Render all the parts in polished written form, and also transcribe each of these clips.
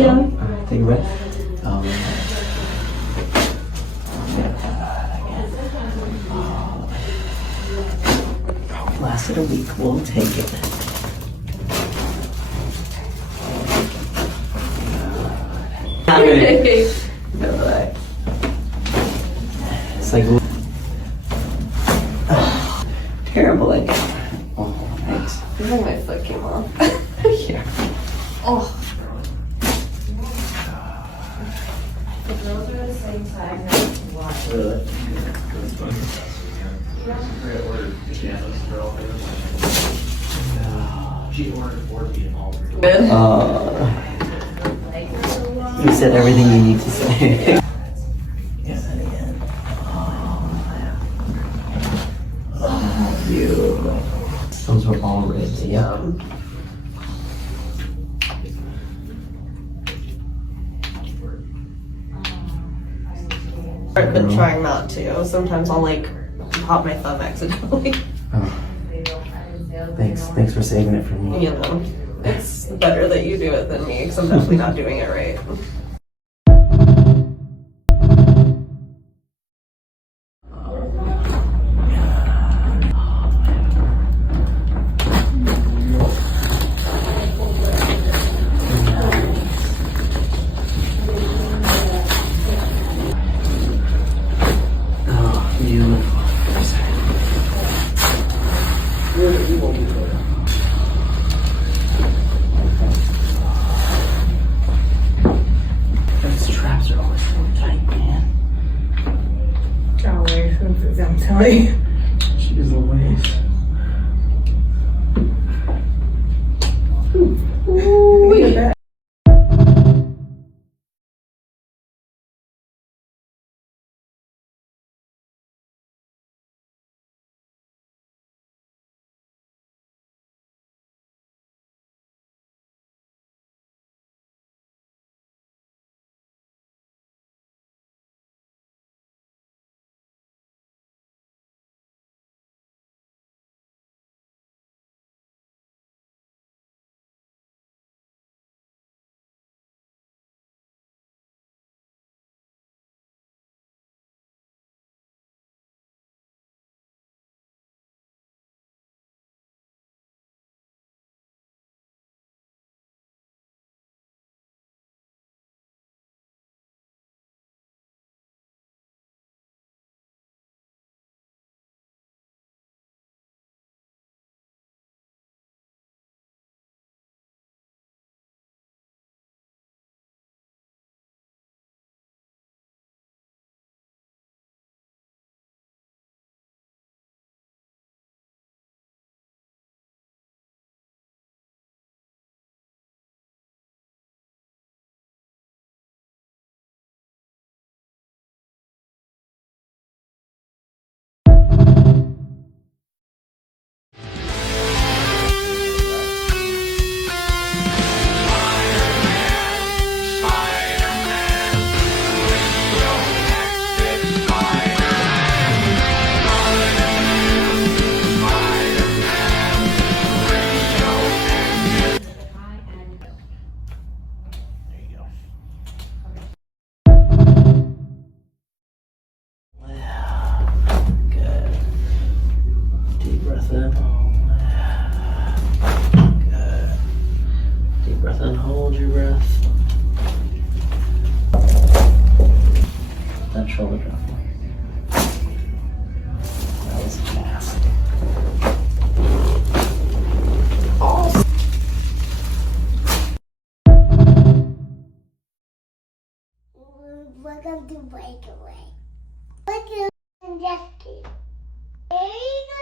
Yeah. Take a breath. Lasted a week. We'll take it. It's like terrible again. Oh, thanks. I think my foot came off. Yeah. Oh. The girls are the same size now. Watch. Really? She ordered 14 all three. Good. You said everything you need to say. Yeah, that again. Oh, beautiful. Those were all ribs, yeah. I've been trying not to. Sometimes I'll like pop my thumb accidentally. Oh. Thanks for saving it for me. You know, it's better that you do it than me because I'm definitely not doing it right. Oh, beautiful. Those straps are always so tight, man. Always, I'm telling you. She's always. Look at that. Good. Deep breath in. Good. Deep breath in. Hold your breath. That shoulder drop. That was fast. Welcome to Breakaway. Welcome to Jackie. There you go.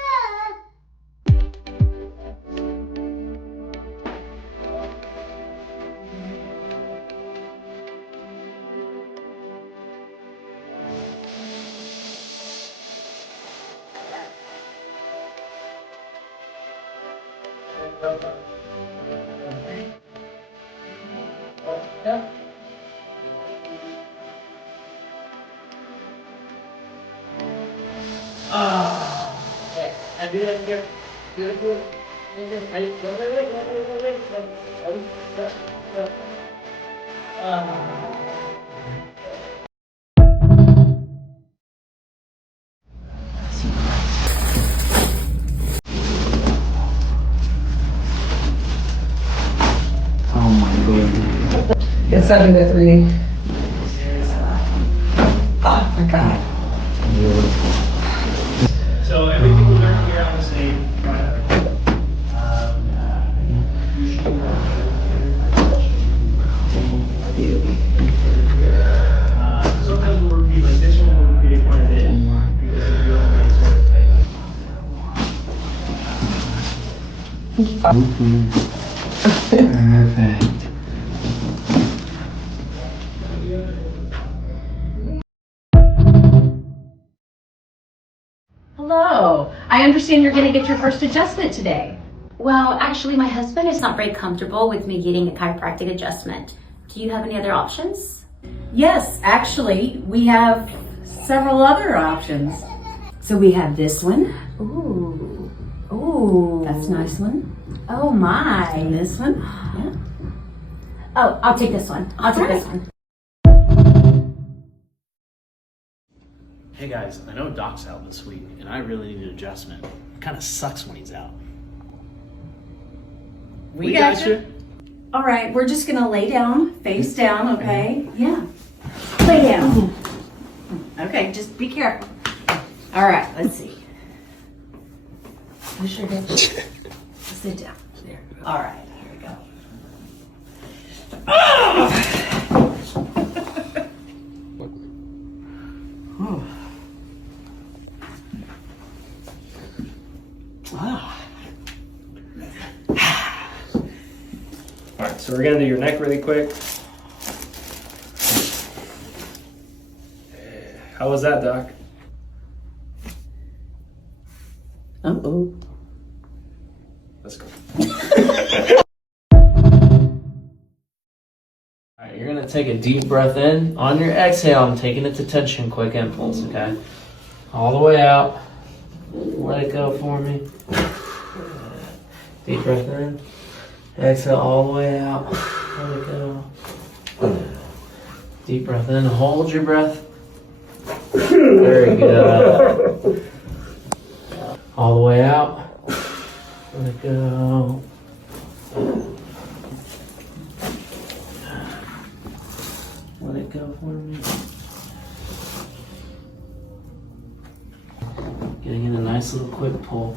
And do that here. Beautiful. Oh my god. It's 7 to 3. Oh my god. So everything we learned here on the stage, sometimes we'll repeat, like this one we'll repeat it quite a bit, because if you don't make sort of Perfect. Hello. I understand you're going to get your first adjustment today. Well, actually, my husband is not very comfortable with me getting a chiropractic adjustment. Do you have any other options? Yes, actually, we have several other options. So we have this one. Ooh. Ooh. That's a nice one. Oh my. And this one. Yeah. Oh, I'll take this one. I'll take this one. Hey guys, I know Doc's out this week, and I really need an adjustment. It kind of sucks when he's out. We got you. All right, we're just going to lay down, face down, okay? Yeah. Lay down. Okay, just be careful. All right, let's see. Push your head. Sit down. There. All right, here we go. Alright, so we're gonna do your neck really quick. How was that, Doc? Uh-oh. Let's go. Alright, you're gonna take a deep breath in. On your exhale, I'm taking it to tension, quick impulse, okay? All the way out. Let it go for me. Deep breath in. Exhale all the way out. Let it go. Deep breath in. Hold your breath. Very good. All the way out. Let it go. Let it go for me. Getting in a nice little quick pull.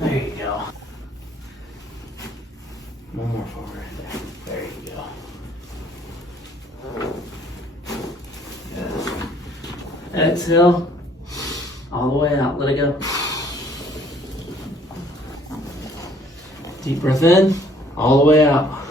There you go. One more forward right there. There you go. Good. Exhale. All the way out. Let it go. Deep breath in. All the way out.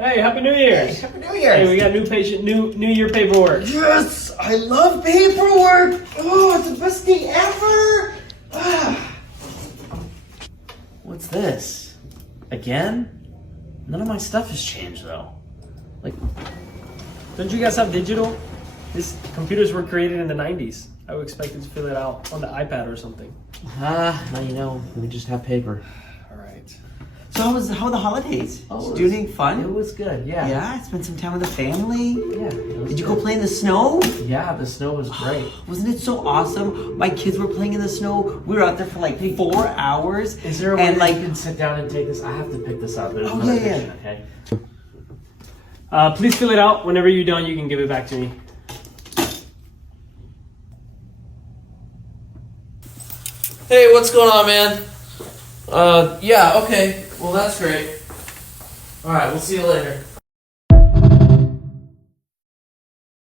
Hey, Happy New Year's! Hey, Happy New Year's! Hey, we got new patient, new year paperwork. Yes! I love paperwork! Oh, it's the best day ever! What's this? Again? None of my stuff has changed though. Like, Don't you guys have digital? These computers were created in the 90s. I would expect it to fill it out on the iPad or something. We just have paper. All right. So how are the holidays? Oh, Did you do anything fun? It was good, yeah. Yeah, spend some time with the family. Yeah. Did you go play in the snow? Yeah, the snow was great. Wasn't it so awesome? My kids were playing in the snow. We were out there for like 4 hours. Is there a way and that you can sit down and take this? I have to pick this up. There's Oh, another yeah, patient, okay? Please fill it out. Whenever you're done, you can give it back to me. Hey, what's going on, man? Yeah, okay. Well, that's great. All right, we'll see you later.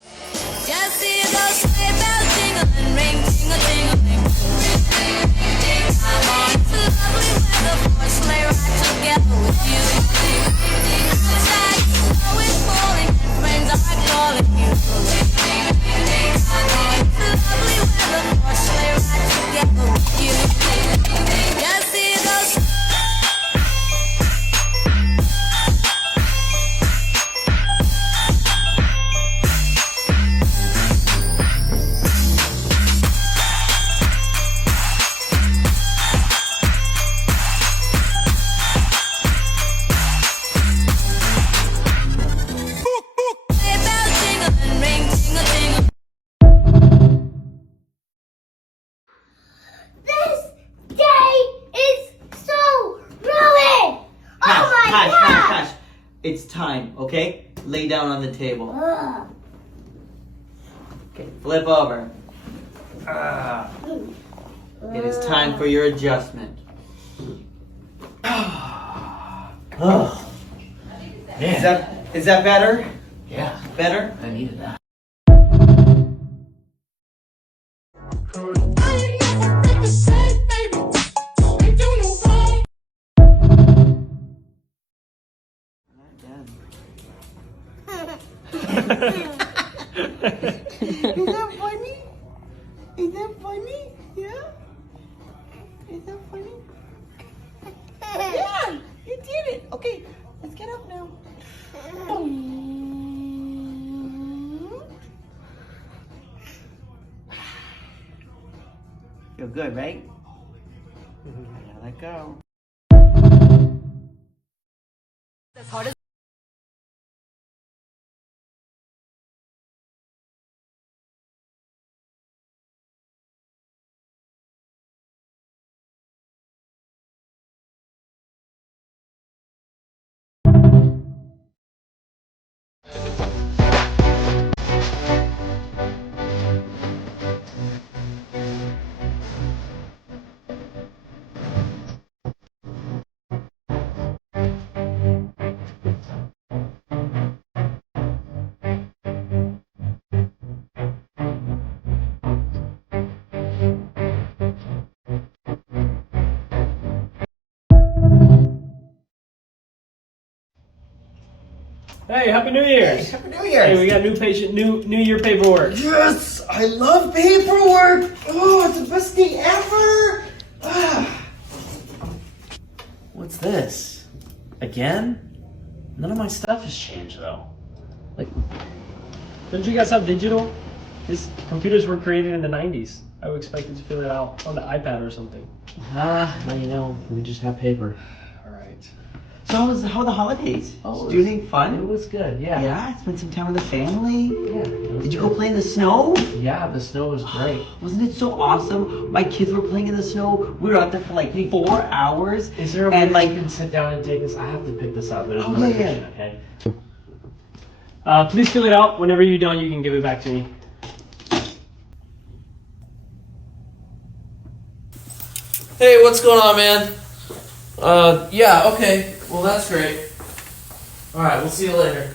Just see those sleigh bells jingling, ring, ting-a-ting-a-ling. I'm on to lovely weather for a sleigh ride together with you. Outside, snow is falling and friends are calling you. I'm on to lovely weather for a sleigh ride together with you. Just see those. Sleigh bells jingling, ring, ting-a-ting-a. This day is so ruined! Oh my god! Cash. It's time, okay? Lay down on the table. Ugh. Okay, flip over. It is time for your adjustment. Oh, Is that better? yeah. Better? I needed that. Is that funny? Is that funny? Yeah? Is that funny? Yeah! You did it! Okay, let's get up now. Feel good, right? Gotta let go. Hey, Happy New Year's! Happy New Hey, Year's! we got new patient, new year paperwork. Yes! I love paperwork! Oh, it's the best day ever! what's this? Again? None of my stuff has changed though. Like, Don't you guys have digital? These computers were created in the 90s. I would expect it to fill it out on the iPad or something. We just have paper. All right. So how are the holidays? Oh, Did you do anything fun? It was good, yeah. Yeah, spend some time with the family. Yeah. Did you go play in the snow? Yeah, the snow was great. Wasn't it so awesome? My kids were playing in the snow. We were out there for like 4 hours. Is there a way And that like, you can sit down and take this? I have to pick this up. There's Oh, another yeah, patient, okay? Please fill it out. Whenever you're done, you can give it back to me. Hey, what's going on, man? Yeah, okay. Well, that's great. All right, we'll see you later.